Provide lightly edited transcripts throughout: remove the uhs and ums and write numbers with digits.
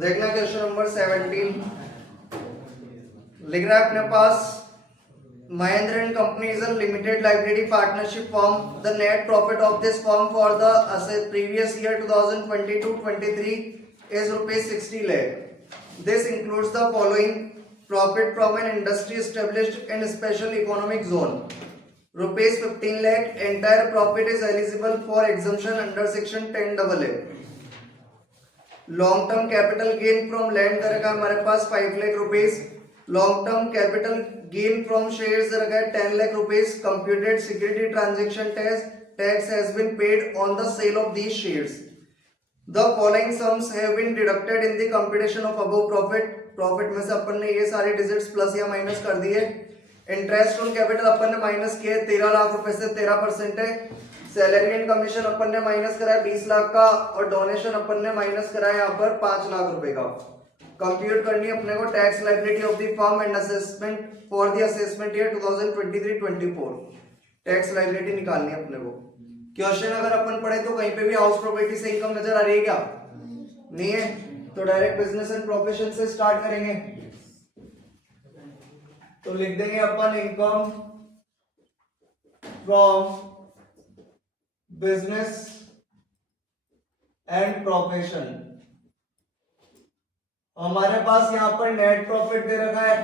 देखना question number 17 लिख रहा है अपने पास Mahindra and Company is a limited liability partnership firm. The net profit of this firm for the previous year 2022-23 is rupees 60 lakh. This includes the following: profit from an industry established in special economic zone, rupees 15 lakh. Entire profit is eligible for exemption under section 10AA. Long term capital gain from land रखा है हमारे पास 5 lakh rupees. Long term capital gain from shares रखा है 10 lakh rupees. Computed security transaction tax has been paid on the sale of these shares. The following sums have been deducted in the computation of above profit. Profit में से अपन ने ये सारे digits plus या minus कर दिए. इंटरेस्ट ऑन कैपिटल अपन ने minus किए 13 लाख रुपए से 13% है. सैलरी एंड कमीशन अपन ने माइनस कराया 20 लाख का और डोनेशन अपन ने माइनस कराया यहाँ पर 5 लाख रुपए का. कंप्यूट करनी है अपने को tax liability of the firm and assessment for the assessment year 2023-24. Tax liability निकालनी है अपने को. क्वेश्चन अगर अपन पढ़े तो कहीं पे भी हाउस प्रॉपर्टी से इनकम नजर आ रही है क्या? नहीं है. तो डायरेक्ट बिजनेस एंड प्रोफेशन से स्टार्ट करेंगे. तो लिख देंगे अपन income from business and profession. हमारे पास यहां पर नेट प्रॉफिट दे रखा है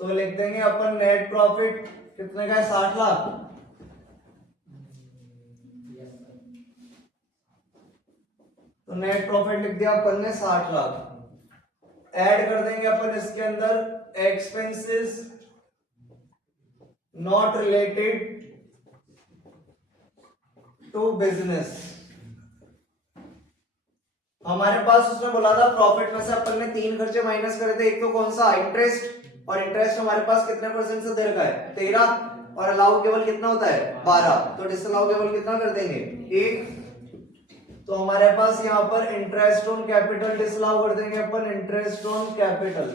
तो लिख देंगे अपन नेट प्रॉफिट कितने का है 60 लाख. तो नेट प्रॉफिट लिख दिया अपन ने 60 लाख. ऐड कर देंगे अपन इसके अंदर expenses not related to business. हमारे पास उसने बोला था प्रॉफिट में से अपन ने 3 खर्चे माइनस करे थे. एक तो कौन सा? इंटरेस्ट. और इंटरेस्ट हमारे पास कितने परसेंट से दे रखा है 13. और अलाउ केवल कितना होता है 12. तो डिसअलाउ केवल कितना कर देंगे 1. तो हमारे पास यहाँ पर इंटरेस्ट ऑन कैपिटल डिसअलाउ कर देंगे अपन. इंटरेस्ट ऑन कैपिटल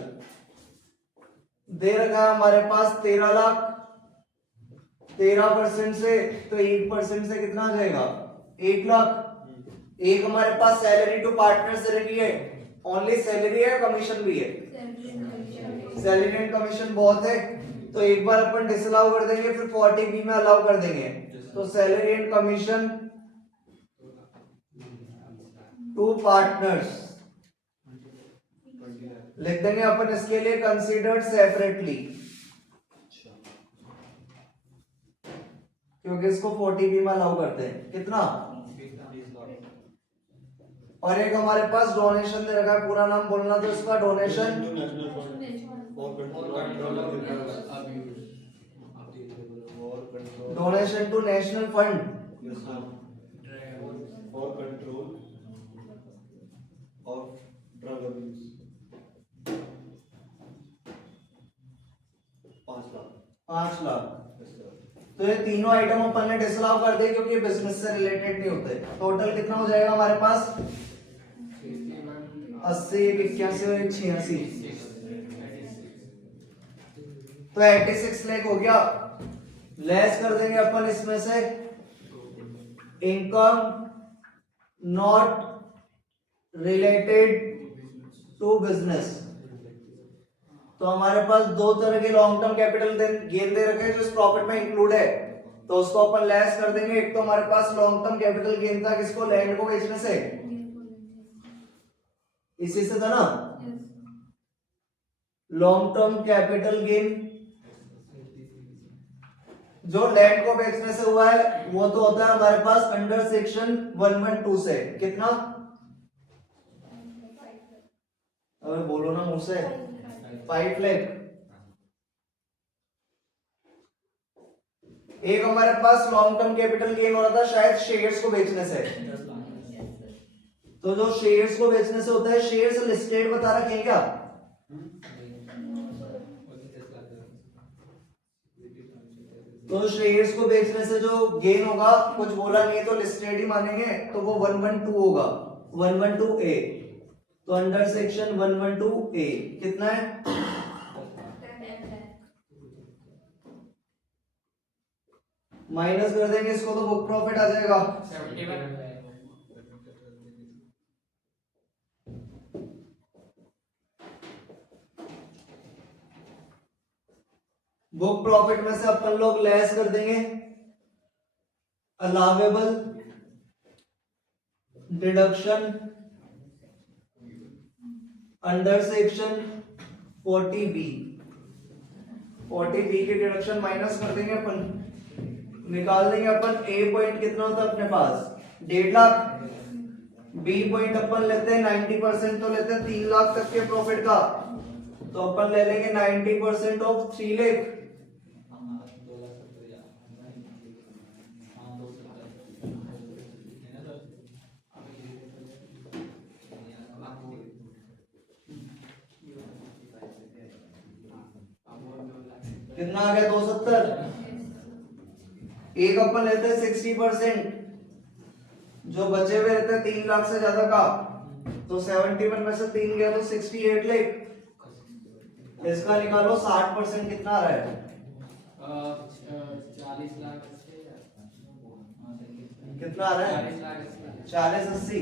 दे रखा है हमारे पास 13 लाख. 13% से तो 1% से कितना आ जाएगा 1 लाख. एक हमारे पास सैलरी टू पार्टनर्स रखी है. ओनली सैलरी है कमीशन भी है? सैलरी एंड कमीशन बहुत है. तो एक बार अपन डिसअलाउ कर देंगे फिर 40B में अलाउ कर देंगे. तो salary and commission to partners लिख देंगे अपन इसके लिए कंसीडर्ड सेपरेटली क्योंकि इसको 40B में अलाउ करते हैं. कितना? और एक हमारे पास डोनेशन दे रखा है. पूरा नाम बोलना तो इसका donation donation to national fund for control of drug abuse 5 lakh. तो ये तीनों आइटम अपन ने डिसअलाउ कर दिए क्योंकि बिजनेस से रिलेटेड नहीं होते. टोटल कितना हो जाएगा हमारे पास 80, 81 और 86. तो 86 लाख हो गया. लेस कर देंगे अपन इसमें से income not related to business. तो हमारे पास 2 तरह के लॉन्ग टर्म कैपिटल गेन दे रखे हैं जो इस प्रॉफिट में इंक्लूड है. तो उसको अपन लेस कर देंगे. एक तो हमारे पास लॉन्ग टर्म कैपिटल गेन था किसको? लैंड को बेचने से. इसी से था ना लॉन्ग टर्म कैपिटल गेन जो लैंड को बेचने से हुआ है वो तो होता है हमारे पास अंडर सेक्शन 112 से. कितना? अरे बोलो ना मुंह से. 5 लाख. एक हमारे पास लॉन्ग टर्म कैपिटल गेन हो रहा था शायद शेयर्स को बेचने से. तो जो शेयर्स को बेचने से होता है शेयर्स लिस्टेड बता रखे हैं क्या? तो शेयर्स को बेचने से जो गेन होगा कुछ बोला नहीं है तो लिस्टेड ही मानेंगे. तो वो 112 होगा 112A. तो अंडर सेक्शन 112A कितना है? माइनस कर देंगे इसको तो बुक प्रॉफिट आ जाएगा 71. बुक प्रॉफिट में से अपन लोग लेस कर देंगे allowable deduction under section 40B। 40B की डिडक्शन माइनस कर देंगे अपन, निकाल देंगे अपन। ए पॉइंट कितना होता है अपने पास 1.5 लाख, बी पॉइंट अपन लेते हैं 90% तो लेते हैं 3 लाख तक के प्रॉफिट का, तो अपन ले लेंगे 90% ऑफ 3 लाख। कितना आ गया 270। एक अपन लेते हैं 60%, जो बचे हुए रहते हैं 3 लाख से ज्यादा का, तो 71 में से 3 गया तो 68 लाख। इसका निकालो 60% कितना आ रहा है 40 लाख कितना आ रहा है 40-80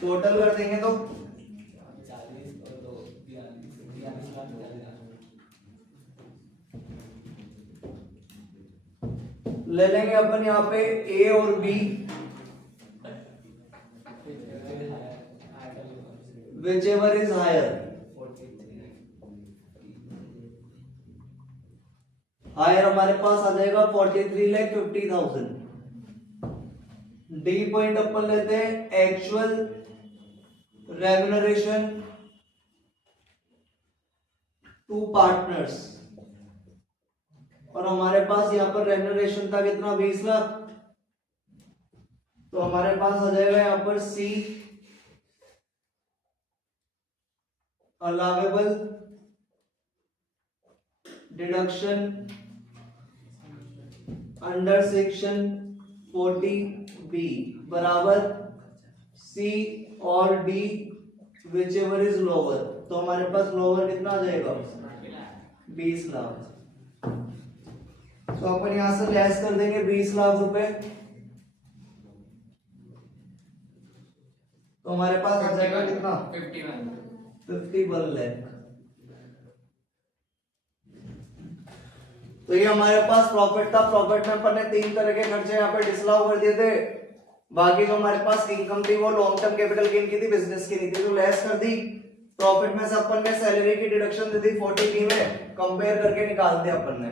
टोटल कर देंगे तो ले लेंगे अपन यहाँ पे ए और B, whichever is higher। Higher हमारे पास आ जाएगा 43,50,000। डी पॉइंट अपन लेते हैं एक्चुअल रेम्युनरेशन टू पार्टनर्स, और हमारे पास यहाँ पर रेम्युनरेशन था कितना 20 लाख, तो हमारे पास आ जाएगा यहाँ पर C allowable deduction under section 40B बराबर सी और डी whichever इज लोअर। तो हमारे पास लोअर कितना आ जाएगा 20 लाख। तो अपन यहां से लेस कर देंगे 20 लाख रुपए, तो हमारे पास आ जाएगा कितना 51 लाख। तो ये हमारे पास प्रॉफिट था। प्रॉफिट में अपन ने 3 तरह के खर्चे यहाँ पे डिसअलाउ कर दिए थे, बाकी जो हमारे पास इनकम थी वो लॉन्ग टर्म कैपिटल गेन की थी, बिजनेस की नहीं थी, तो लेस कर दी। प्रॉफिट में से अपन ने सैलरी की डिडक्शन दी थी 40B में, कंपेयर करके निकाल दिया अपन ने।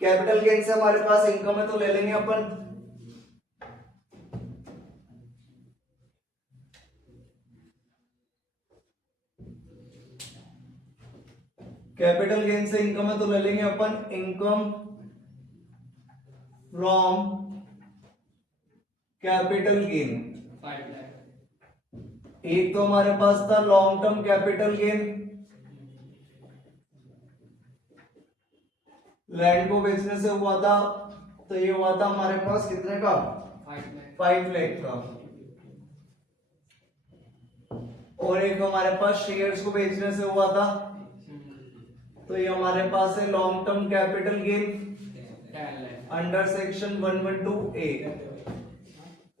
कैपिटल गेन से हमारे पास इनकम है तो ले लेंगे अपन, कैपिटल गेन से इनकम है तो ले लेंगे अपन income from capital gain. 5 lakh. एक तो हमारे पास था long term capital gain, land को बेचने से हुआ था, तो ये हुआ था हमारे पास कितने का 5 लाख का। और एक हमारे पास शेयर्स को बेचने से हुआ था, तो ये हमारे पास है long term capital gain 10 lakh. Under section 112A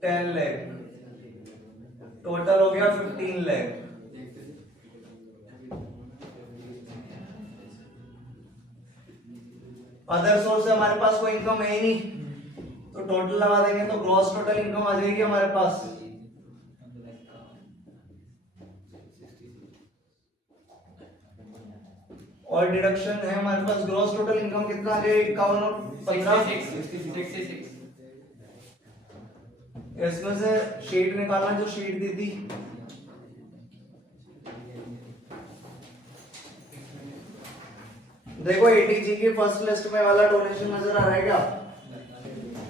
10 lakh, total हो गया 15 लाख। अदर सोर्स से हमारे पास कोई इनकम है ही नहीं, तो टोटल लगा देंगे तो ग्रॉस टोटल इनकम आ जाएगी हमारे पास। और डिडक्शन है हमारे पास ग्रॉस टोटल इनकम कितना आ जाएगा 51 और 15। 66। इसमें से शीट निकालना जो शीट दी थी, देखो एटीजी की फर्स्ट लिस्ट में वाला डोनेशन नजर आ रहा है क्या,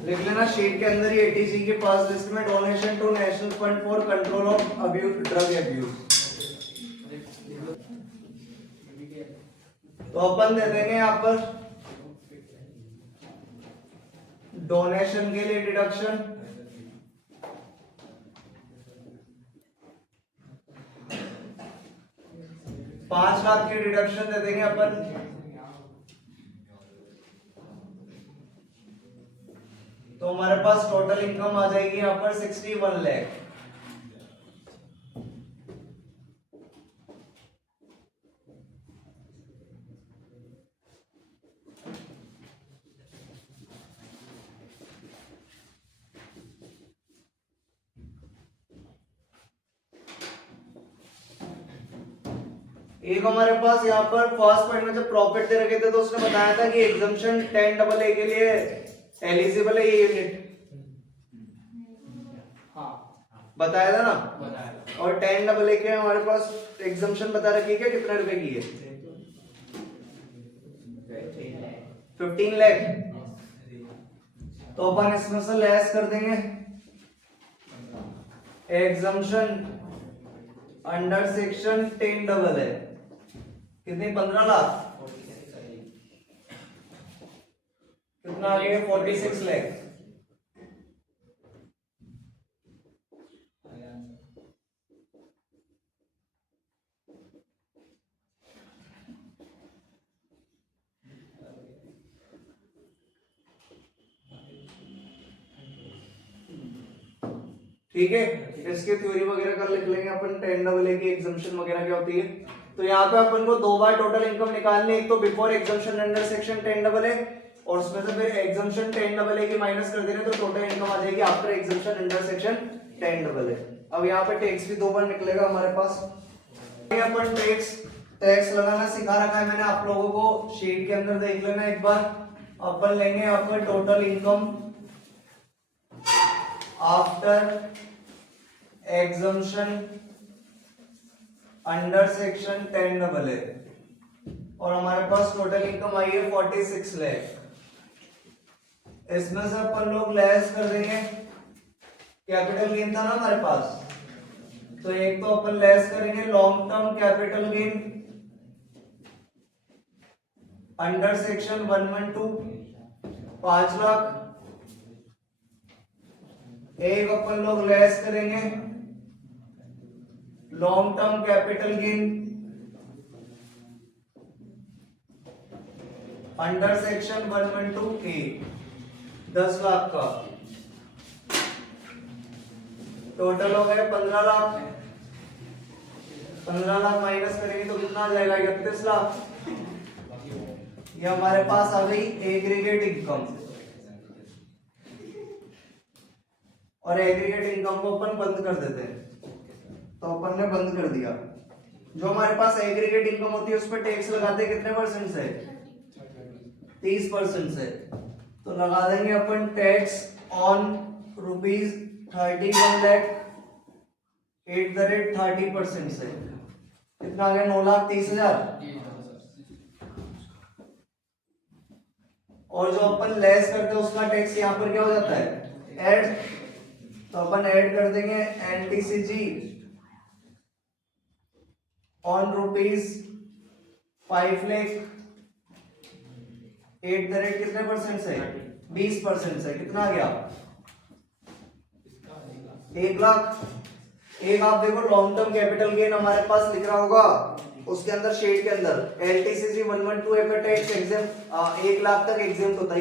लिख लेना शीट के अंदर ही एटीजी की फर्स्ट लिस्ट में donation to national fund for control of abuse drug abuse. तो अपन दे देंगे यहाँ पर डोनेशन के लिए डिडक्शन ₹5 लाख की डिडक्शन दे देंगे अपन। तो हमारे पास टोटल इनकम आ जाएगी यहाँ पर 61 लाख। एक हमारे पास यहाँ पर फर्स्ट पॉइंट में जब प्रॉफिट दे रखे थे तो उसने बताया था कि एग्जम्पशन 10AA के लिए एलिजिबल है ये यूनिट, हाँ बताया था ना। बताया। और 10AA के हमारे पास एग्जम्पशन बता रखी है क्या, कितने रुपए की है? 15 लाख। तो अपन इसमें से लेस कर देंगे एग्जम्पशन अंडर सेक्शन 10AA, कितने? 15 लाख। कितना आ गया? 46 लाख। ठीक है, इसके थ्योरी वगैरह कल लिख लेंगे अपन, 10AA की एग्जम्पशन वगैरह क्या होती है। तो यहाँ पे अपन को दो बार टोटल इनकम निकालनी है, एक तो before exemption under section 10AA और उसमें से फिर एग्जम्पशन 10AA की माइनस कर देने तो टोटल इनकम आ जाएगी after exemption under section 10AA। अब यहाँ पे टैक्स भी दो बार निकलेगा हमारे पास। अपन टैक्स लगाना सिखा रखा है मैंने आप लोगों को, शीट के अंदर देख लेना एक बार। अपन लेंगे यहाँ पर total income after exemption under section 10AA और हमारे पास टोटल इनकम आई है 46 लाख। इसमें से अपन लोग लेस कर देंगे, कैपिटल गेन था ना हमारे पास, तो एक तो अपन लेस करेंगे long term capital gain under section 112 5 lakh. एक अपन लोग लेस करेंगे long term capital gain under section 112A 10 lakh का। टोटल हो गए 15 लाख। 15 लाख माइनस करेंगे तो कितना आ जाएगा? 31 लाख। ये हमारे पास आ गई एग्रीगेट इनकम, और एग्रीगेट इनकम को अपन बंद कर देते हैं। तो अपन ने बंद कर दिया। जो हमारे पास एग्रीगेट इनकम होती है उस पर टैक्स लगाते हैं कितने परसेंट से? 30% से। तो लगा देंगे अपन tax on rupees 31 lakh at the rate 30% से। कितना आ गया? 9,30,000। और जो अपन लेस करते हैं उसका टैक्स यहाँ पर क्या हो जाता है? ऐड। तो अपन ऐड कर देंगे NTCG on rupees 5 lakh at the rate कितने परसेंट से? 20% से। कितना आ गया? 1 लाख। एक आप देखो लॉन्ग टर्म कैपिटल गेन हमारे पास लिख रहा होगा उसके अंदर शेड के अंदर एलटीसीजी 112A पे टैक्स एग्जेम्प्ट 1 लाख तक एग्जेम्प्ट होता है।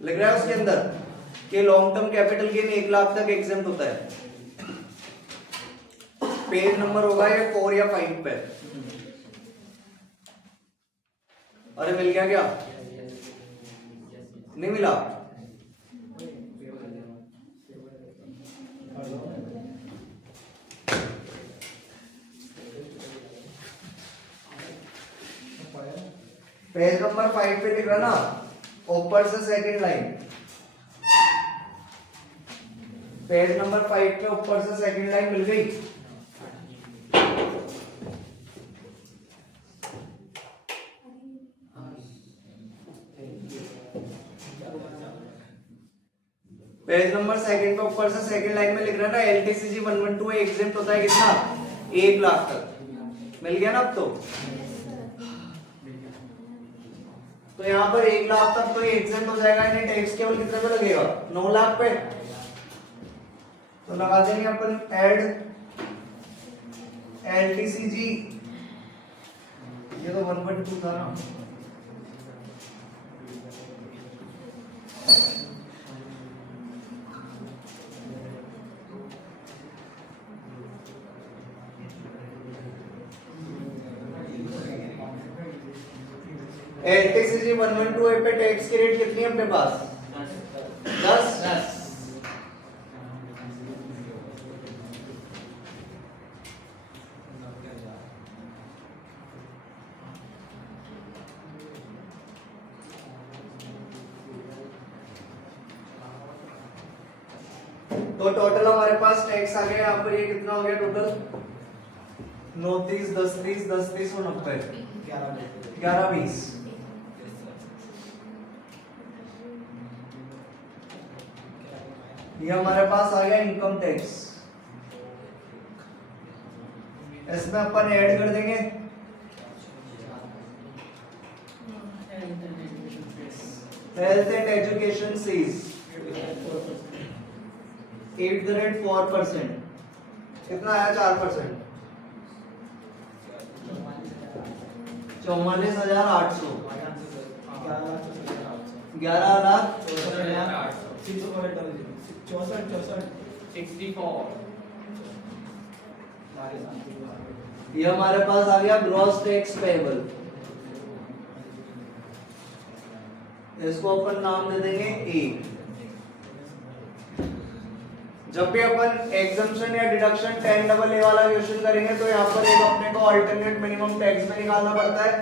लिख रहा है उसके अंदर कि long term capital gain 1 lakh तक एग्जेम्प्ट होता है। पेज नंबर होगा ये 4 या 5 पे। अरे मिल गया क्या? नहीं मिला? पेज नंबर 5 पे लिख रहा ना, ऊपर से सेकंड लाइन। पेज नंबर 5 पे ऊपर से सेकंड लाइन मिल गई। पेज नंबर सेकंड पे ऊपर से सेकंड लाइन में लिख रहा है ना एलटीसीजी 112 एग्जेम्प्ट होता है कितना? 1 लाख तक। मिल गया ना अब तो यहाँ पर 1 लाख तक तो ये एग्जेम्प्ट हो जाएगा। इन्हें टैक्स केवल कितने पे लगेगा? 9 लाख पे। तो लगा देंगे अपन ऐड एलटीसीजी, ये तो 1.2 था ना। एलटीसीजी 112A पे टैक्स की रेट कितनी है अपने पास? 10। तो टोटल हमारे पास टैक्स आ गया यहाँ पर, ये कितना हो गया टोटल? 9 30 10 30 10 30 और 90 11 20। ये हमारे पास आ गया इनकम टैक्स। इसमें अपन ऐड कर देंगे हेल्थ एंड एजुकेशन सीज 8.4%। कितना आया? 4%। 44,800। 11 लाख 64। ये हमारे पास आ गया ग्रॉस टैक्स पेएबल। इसको अपन नाम दे देंगे ए। जब भी अपन एग्जम्पशन या डिडक्शन 10AA वाला क्वेश्चन करेंगे तो यहाँ पर एक अपने को अल्टरनेट मिनिमम टैक्स में निकालना पड़ता है।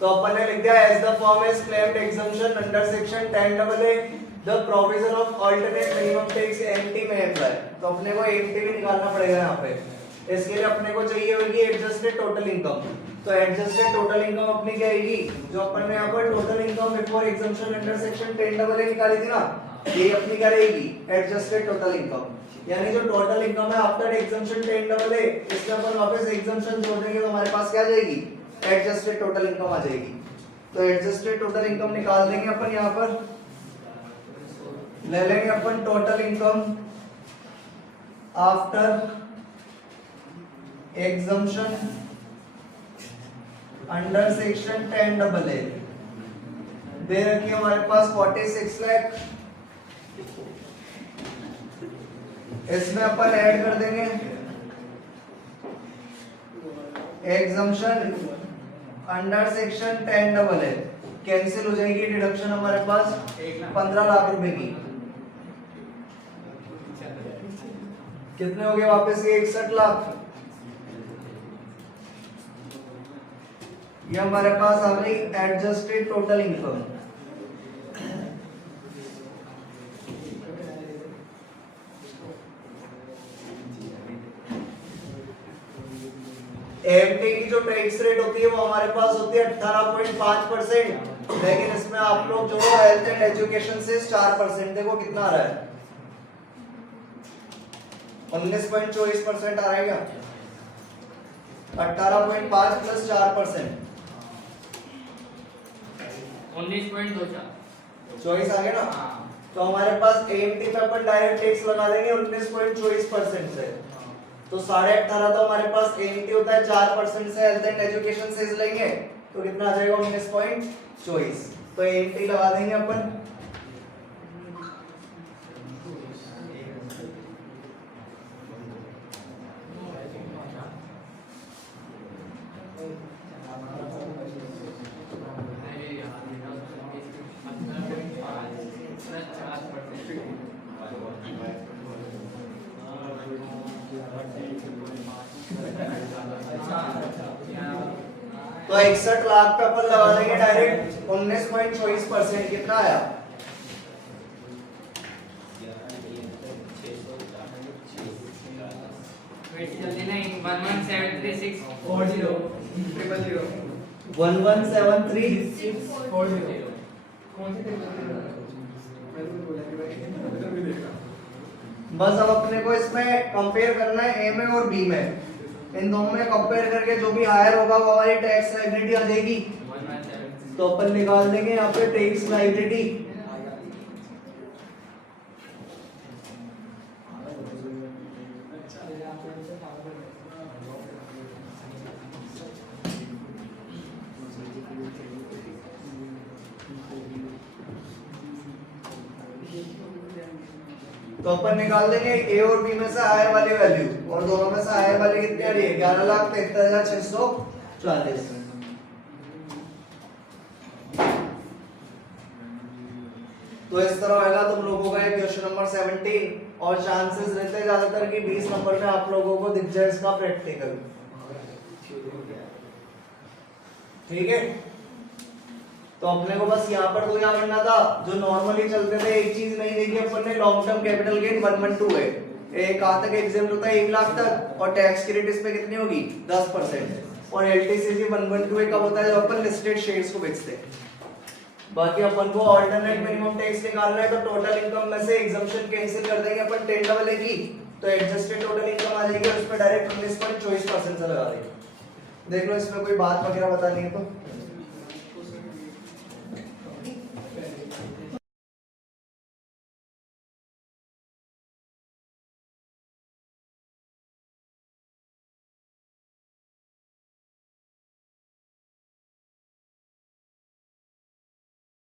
तो अपन ने लिख दिया as the firm is claimed exemption under section 10AA the provision of alternate minimum tax MT में अप्लाई। तो अपने को एमटी भी निकालना पड़ेगा यहाँ पे। इसके लिए अपने को चाहिए होगी एडजस्टेड टोटल इनकम। तो एडजस्टेड टोटल इनकम अपनी क्या आएगी? जो अपन ने यहाँ पर total income before exemption under section 10AA निकाली थी ना, ये अपनी क्या रहेगी? Adjusted total income. यानी जो टोटल इनकम है आफ्टर एग्जम्पशन 10AA, इसमें अपन वापस एग्जम्पशन जोड़ देंगे तो हमारे पास क्या आ जाएगी? एडजस्टेड टोटल इनकम आ जाएगी। तो एडजस्टेड टोटल इनकम निकाल देंगे अपन। यहाँ पर ले लेंगे अपन total income after exemption under section 10AA। दे रखी हमारे पास 46 लाख। इसमें अपन ऐड कर देंगे exemption under section 10AA। Cancel हो जाएगी डिडक्शन हमारे पास 15 लाख रुपए की। कितने हो गए वापस? ये 61 लाख। ये हमारे पास आ गई एडजस्टेड टोटल इनकम। एमटी की जो टैक्स रेट होती है वो हमारे पास होती है 18.5%। लेकिन इसमें आप लोग जो हेल्थ एंड एजुकेशन से 4%, देखो कितना आ रहा है? 19.24% आ रहा है क्या? 18.5 प्लस 4%, 19.24। 24 आ गया ना? हाँ। तो हमारे पास एएमटी पे अपन डायरेक्ट टैक्स लगा देंगे 19.24% से। तो 18.5 तो हमारे पास एएमटी होता है, 4% से हेल्थ एंड एजुकेशन से लेंगे तो कितना आ जाएगा? 19.24। तो एएमटी लगा देंगे अपन। तो 61 लाख पे अपन लगा देंगे डायरेक्ट 19.24%। कितना आया? जल्दी नहीं 1173,640 1173 बस अब अपने को इसमें कंपेयर करना है ए में और बी में। इन दोनों में कंपेयर करके जो भी हायर होगा वो हमारी टैक्स लायबिलिटी आ जाएगी। तो अपन निकाल देंगे यहाँ पे टैक्स लायबिलिटी। तो अपन निकाल देंगे ए और बी में से हायर वाली वैल्यू, और दोनों में से हायर वाली कितनी आ रही है? 11,73,640। तो इस तरह होगा तुम लोगों का क्वेश्चन नंबर 17, और चांसेस रहते हैं ज्यादातर कि 20 नंबर में आप लोगों को दिख जाए इसका प्रैक्टिकल। ठीक है। तो अपने को बस यहाँ पर तो क्या करना था, जो नॉर्मली चलते थे, एक चीज नहीं देखी अपन ने, लॉन्ग टर्म कैपिटल गेन 112 है, एक कहाँ तक एग्जाम होता है 1 लाख तक, और टैक्स की रेट इस पे कितनी होगी 10%, और एलटीसीजी 112 कब होता है जब अपन लिस्टेड शेयर्स को बेचते हैं। बाकी अपन को अल्टरनेट मिनिमम टैक्स निकालना है, तो टोटल इनकम में से एग्जम्पशन कैंसिल कर देंगे अपन 10 डबल ए की, तो एडजस्टेड टोटल इनकम आ जाएगी, और उस पर डायरेक्ट 19.24% से लगा देंगे। देख लो इसमें कोई बात वगैरह बतानी है तो।